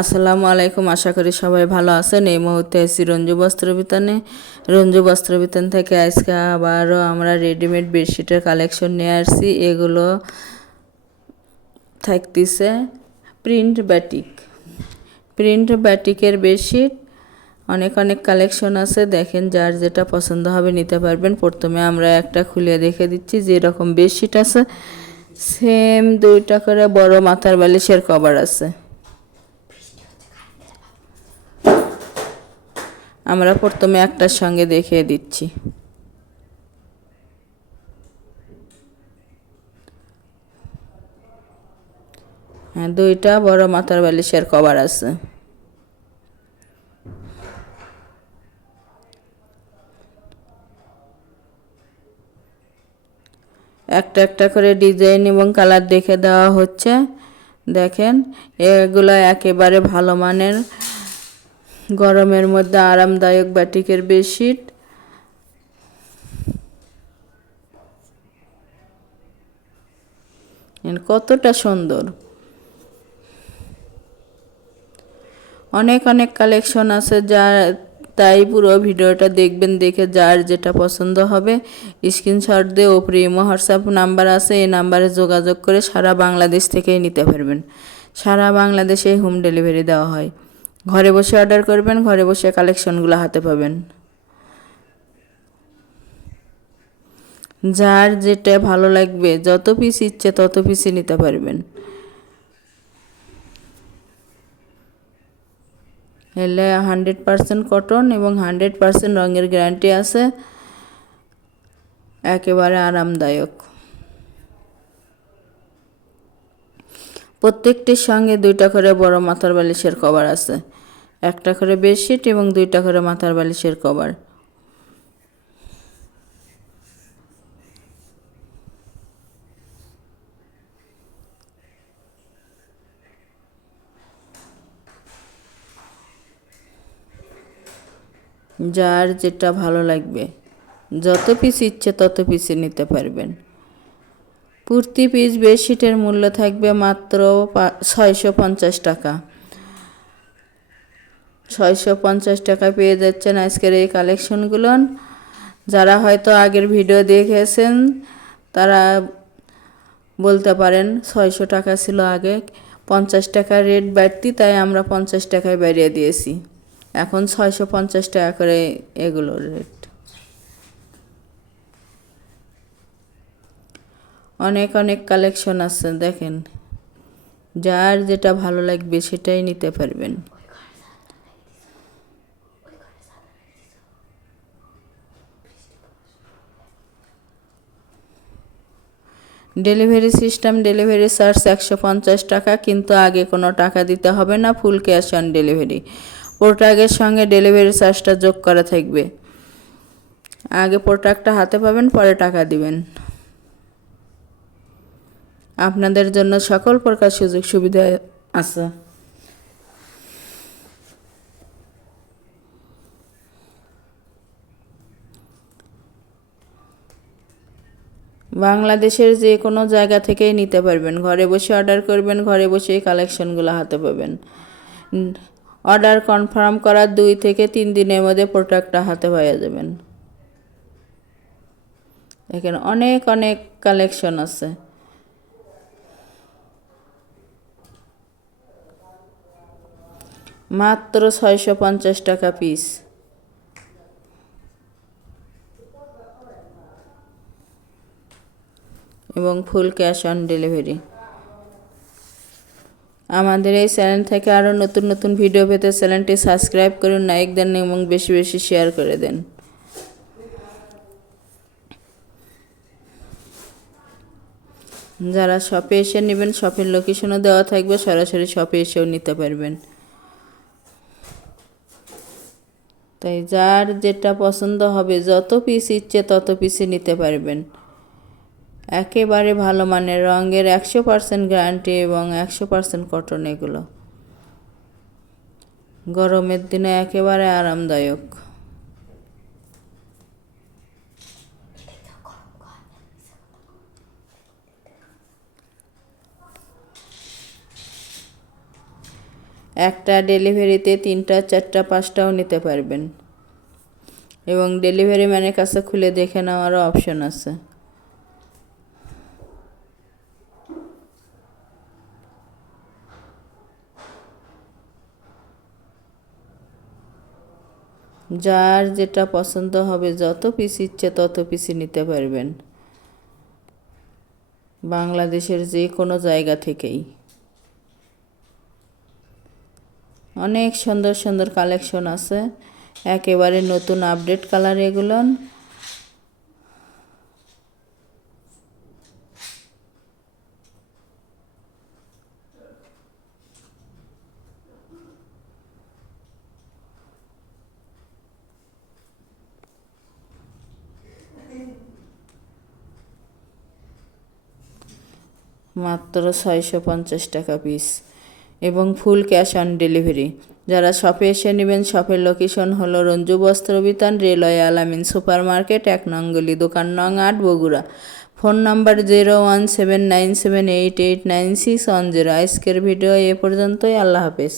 আসসালামু আলাইকুম। আশা করি সবাই ভালো আছেন। এই মুহূর্তে আছি রঞ্জু বস্ত্র বিতানে। রঞ্জু বস্ত্র বিতান থেকে আজকে আবারও আমরা রেডিমেড বেডশিটের কালেকশন নিয়ে আসছি। এগুলো থাকতেছে প্রিন্ট ব্যাটিকের বেডশিট। অনেক অনেক কালেকশন আছে, দেখেন যার যেটা পছন্দ হবে নিতে পারবেন। প্রথমে আমরা একটা খুলে দেখে দিচ্ছি। যেরকম বেডশিট আছে সেম 2টা করে বড় মাথার বালিশের কভার আছে। আমরা প্রথমে একটার সঙ্গে দেখিয়ে দিচ্ছি। হ্যাঁ, 2টা বড় মাথার বালিশের কভার আছে। একটা একটা করে ডিজাইন এবং কালার দেখে দেওয়া হচ্ছে। দেখেন, এগুলো একেবারে ভালো মানের গরমের মধ্যে আরামদায়ক ব্যাটিকের বেডশিট। কতটা সুন্দর, অনেক অনেক কালেকশন আছে। তাই পুরো ভিডিওটা দেখবেন, দেখে যার যেটা পছন্দ হবে স্ক্রিনশট দিয়ে ওপরে ইমো হোয়াটসঅ্যাপ নাম্বার আছে, এই নাম্বারে যোগাযোগ করে সারা বাংলাদেশ থেকেই নিতে পারবেন। সারা বাংলাদেশে হোম ডেলিভারি দেওয়া হয়। ঘরে বসে অর্ডার করবেন, ঘরে বসে কালেকশনগুলো হাতে পাবেন। যার যেটা ভালো লাগবে, যত পিস ইচ্ছে তত পিসই নিতে পারবেন। এলে 100% কটন এবং 100% রঙের গ্যারান্টি আছে। একেবারে আরামদায়ক। প্রত্যেকটির সঙ্গে 2টা করে বড় মাথার বালিশের কভার আছে। একটা করে বেডশিট এবং 2টা করে মাথার বালিশের কভার। যার যেটা ভালো লাগবে, যত পিস ইচ্ছে তত পিসই নিতে পারবেন। প্রতি পিস বেডশিটের মূল্য থাকবে মাত্র 650 টাকা। 650 টাকা পেয়ে যাচ্ছেন আজকের এই কালেকশনগুলো। যারা হয়তো আগের ভিডিও দেখেছেন তারা বলতে পারেন 600 টাকা ছিল আগে, 50 টাকা রেট বাড়তি, তাই আমরা 50 টাকায় বাড়িয়ে দিয়েছি। এখন 650 টাকা করে এগুলোর রেট। অনেক অনেক কালেকশন আছে, দেখেন যার যেটা ভালো লাগবে সেটাই নিতে পারবেন। ডেলিভারি সিস্টেম, ডেলিভারি চার্জ 150 টাকা, কিন্তু আগে কোনো টাকা দিতে হবে না, ফুল ক্যাশ অন ডেলিভারি। প্রোডাক্টের সঙ্গে ডেলিভারি চার্জটা যোগ করা থাকবে। আগে প্রোডাক্টটা হাতে পাবেন, পরে টাকা দিবেন। আপনাদের জন্য সকল প্রকার সুযোগ সুবিধা আছে। বাংলাদেশের যে কোনো জায়গা থেকেই নিতে পারবেন। ঘরে বসে অর্ডার করবেন, ঘরে বসেই কালেকশনগুলো হাতে পাবেন। অর্ডার কনফার্ম করার 2 থেকে 3 দিনের মধ্যে প্রোডাক্টটা হাতে পেয়ে যাবেন। দেখেন অনেক অনেক কালেকশন আছে। মাত্র 650 টাকা পিস এবং ফুল ক্যাশ অন ডেলিভারি। আমাদের এই চ্যানেল থেকে আরও নতুন নতুন ভিডিও পেতে চ্যানেলটি সাবস্ক্রাইব করুন, লাইক দেন এবং বেশি বেশি শেয়ার করে দেন। যারা শপে এসে নেবেন, শপের লোকেশনও দেওয়া থাকবে, সরাসরি শপে এসেও নিতে পারবেন। তাই যার যেটা পছন্দ হবে, যত পিস ইচ্ছে তত পিসই নিতে পারবেন। একেবারে ভালো মানের রঙের 100% গ্যারান্টি এবং 100% কটন। এগুলো গরমের দিনে একেবারে আরামদায়ক। একটা ডেলিভারিতে 3টা 4টা 5টাও নিতে পারবেন এবং ডেলিভারি ম্যানের কাছে খুলে দেখে নেওয়ারও অপশন আছে। যার যেটা পছন্দ হবে, যত পিস ইচ্ছে তত পিসই নিতে পারবেন বাংলাদেশের যে কোনো জায়গা থেকেই। অনেক সুন্দর সুন্দর কালেকশন আছে, একেবারে নতুন আপডেট কালার এগুলো। মাত্র 650 টাকা পিস এবং ফুল ক্যাশ অন ডেলিভারি। যারা শপে এসে নেবেন, শপের লোকেশন হলো রঞ্জু বস্ত্র বিতান, রেলওয়ে আলামিন সুপার মার্কেট, 1 নং গলি, দোকান নং 8, বগুড়া। Phone number 017978896110। আজকের ভিডিও এ পর্যন্তই। আল্লাহ হাফেজ।